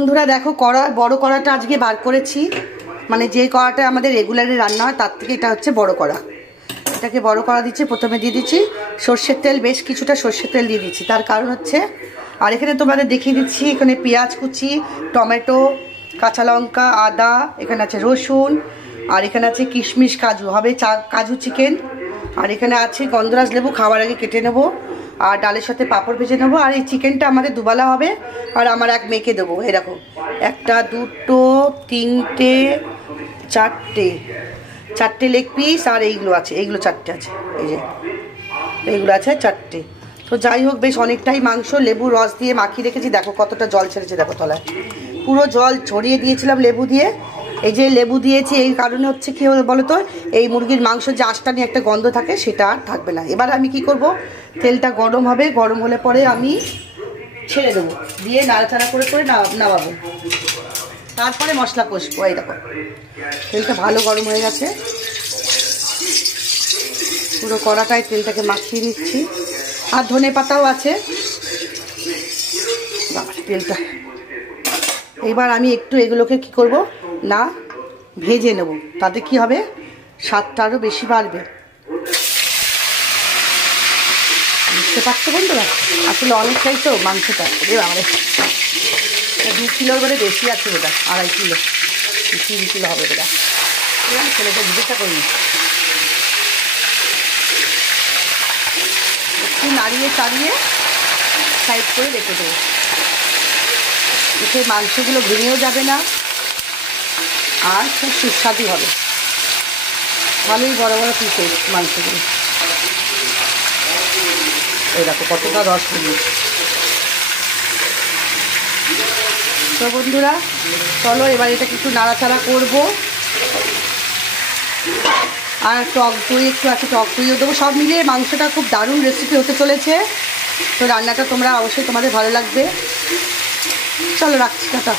বন্ধুরা দেখো কড়া, বড় কড়াটা আজকে বার করেছি, মানে যে কড়াটা আমাদের রেগুলারে রান্না হয় তার থেকে এটা হচ্ছে বড় কড়া। এটাকে বড় কড়া দিচ্ছি। প্রথমে দিয়ে দিচ্ছি সর্ষের তেল, বেশ কিছুটা সর্ষের তেল দিয়ে দিচ্ছি। তার কারণ হচ্ছে, আর এখানে তোমাদের দেখিয়ে দিচ্ছি, এখানে পেঁয়াজ কুচি, টমেটো, কাঁচা লঙ্কা, আদা, এখানে আছে রসুন, আর এখানে আছে কিশমিশ, কাজু হবে কাজু চিকেন, আর এখানে আছে গন্ধরাজ লেবু খাওয়ার আগে কেটে নেবো, আর ডালের সাথে পাঁপড় ভেজে নেবো। আর এই চিকেনটা আমাদের দুবেলা হবে, আর আমার এক মেয়েকে দেবো। এরকম 1, 2, 3, 4টে লেগ পিস, আর এইগুলো আছে, এইগুলো 4টে আছে, এই যে এইগুলো আছে 4টে। তো যাই হোক, বেশ অনেকটাই মাংস লেবু রস দিয়ে মাখিয়ে রেখেছি। দেখো কতটা জল ছেড়েছে, দেখো তলায় পুরো জল ছড়িয়ে দিয়েছিলাম লেবু দিয়ে। এই যে লেবু দিয়েছি এই কারণে হচ্ছে কি বলো তো, এই মুরগির মাংস যে আঁশটানি একটা গন্ধ থাকে সেটা আর থাকবে না। এবার আমি কি করব, তেলটা গরম হবে, গরম হলে পরে আমি ছেড়ে দেবো, দিয়ে নাড়াচাড়া করে করে নামাবো, তারপরে মশলা কষবো। এই দেখো তেলটা ভালো গরম হয়ে গেছে, পুরো কড়াটায় তেলটাকে মাখিয়ে নিচ্ছি। আর ধনে পাতাও আছে তেলটা। এবার আমি একটু এগুলোকে কি করব না, ভেজে নেব, তাতে কি হবে, স্বাদটা আরও বেশি বাড়বে। বুঝতে পারছো বন্ধুরা, আসলে অনেকটাই তো মাংসটা, আমাদের 2 কিলোর বলে বেশি আছে, ওটা 2.5 কিলো, 3 কিলো হবে ওটা। আমি ছেলেটা জিজ্ঞাসা করিনি। একটু নাড়িয়ে চাড়িয়ে সাইড করে রেখে দেবো, এতে মাংসগুলো ভেঙেও যাবে না, আর খুব সুস্বাদু হবে। ভালোই বড় বড় পিসের মাংসগুলো। এই দেখো কতটা রস বেরিয়েছে। তো বন্ধুরা চলো এবার এটাকে একটু নাড়াচাড়া করবো। আর টক দই একটু আছে, টক দইও দেবো। সব মিলিয়ে মাংসটা খুব দারুণ রেসিপি হতে চলেছে। তো রান্নাটা তোমরা অবশ্যই, তোমাদের ভালো লাগবে। চলো রাখছি, টাটা।